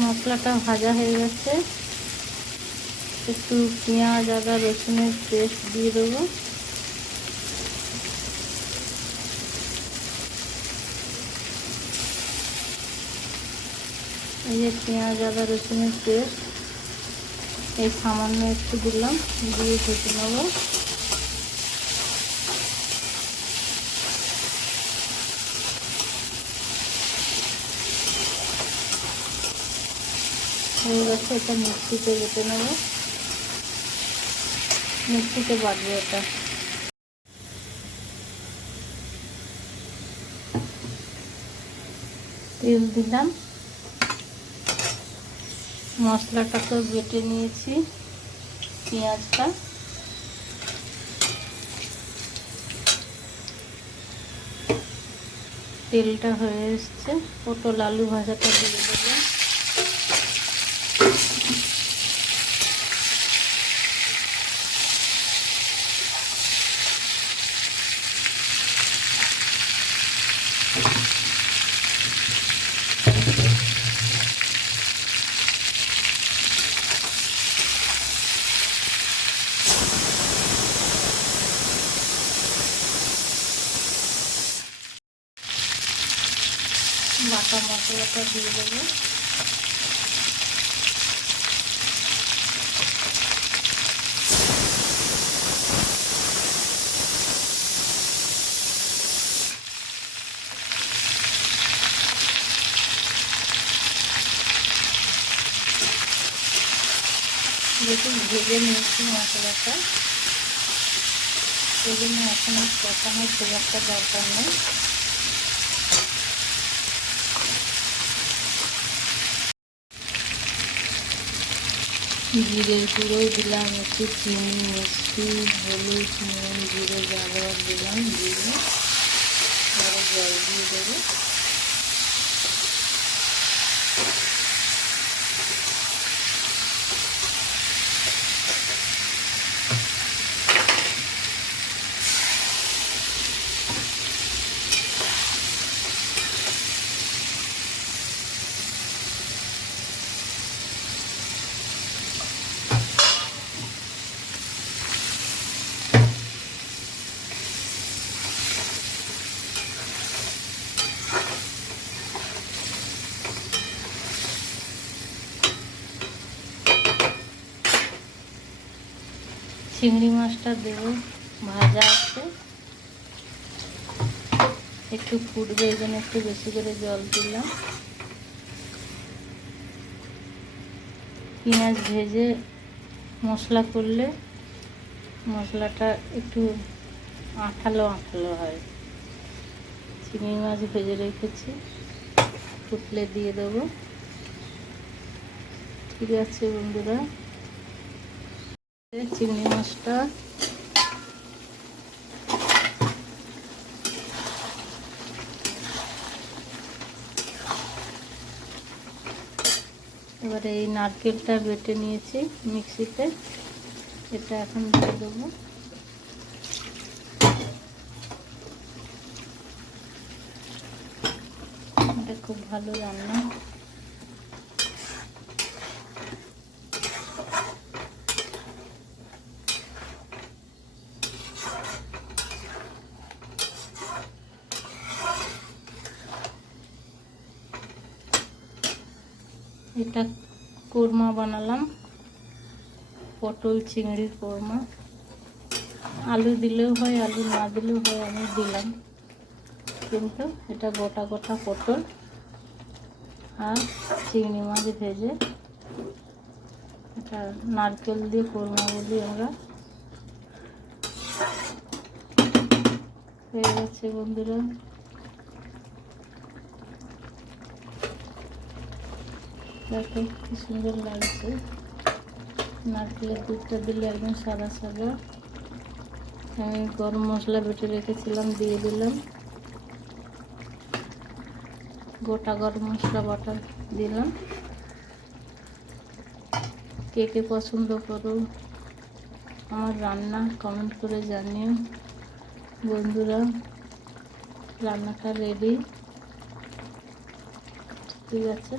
মশলাটা ভাজা হয়ে গেছে, একটু পেঁয়াজ আদা রসুনের পেস্ট দিয়ে দেবো। এই যে পেঁয়াজ আদা রসুনের পেস্ট এই সামান্য একটু দিলাম, দিয়ে ভেজে নেবো। হয়ে গেছে, এটা মিক্সিতে বেটে নেবো, মিক্সিতে বাটবো এটা। তেল দিলাম, মশলাটা তো বেটে নিয়েছি, পেঁয়াজটা তেলটা হয়ে এসছে, পটল আলু ভাজাটা দিয়ে দেবো। বাটা মশলাটা দিয়ে দেবো। যেহেতু ভেজে নিয়েছি মশলাটা, সেই জন্য এখন আর কষানোর খুব একটা দরকার নেই। জিরের গুঁড়ো দিলাম, একটু চিনি মিষ্টি হলুদ নুন জিরে যা দেওয়ার দিলাম, দিয়ে আরও জল দিয়ে দেবো। চিংড়ি মাছটা দেবো, ভাজা আছে, একটু ফুটবে, এই জন্য একটু বেশি করে জল দিলাম। পেঁয়াজ ভেজে মশলা করলে মশলাটা একটু আঠালো আঠালো হয়। চিংড়ি মাছ ভেজে রেখেছি, ফুটলে দিয়ে দেবো। ঠিক আছে বন্ধুরা, চিংড়ি মাছটা এবারে এই নারকেলটা বেটে নিয়েছি মিক্সিতে, এটা এখন দিয়ে দেবো। এটা খুব ভালো রান্না। এটা কোরমা বানালাম, পটল চিংড়ির কোরমা। আলু দিলেও হয়, আলু না দিলেও হয়, আমি দিলাম। কিন্তু এটা গোটা গোটা পটল আর চিংড়ি মাছ ভেজে, এটা নারকেল দিয়ে কোরমা বলি আমরা। হয়ে গেছে বন্ধুরা, দেখো কি সুন্দর লাগছে। নারকেলের দুধটা দিলে একদম সাদা সাদা। আমি গরম মশলা বেটে রেখেছিলাম, দিয়ে দিলাম। গোটা গরম মশলা বাটা দিলাম। কে কে পছন্দ করো আমার রান্না কমেন্ট করে জানিও বন্ধুরা। রান্নাটা রেডি, ঠিক আছে।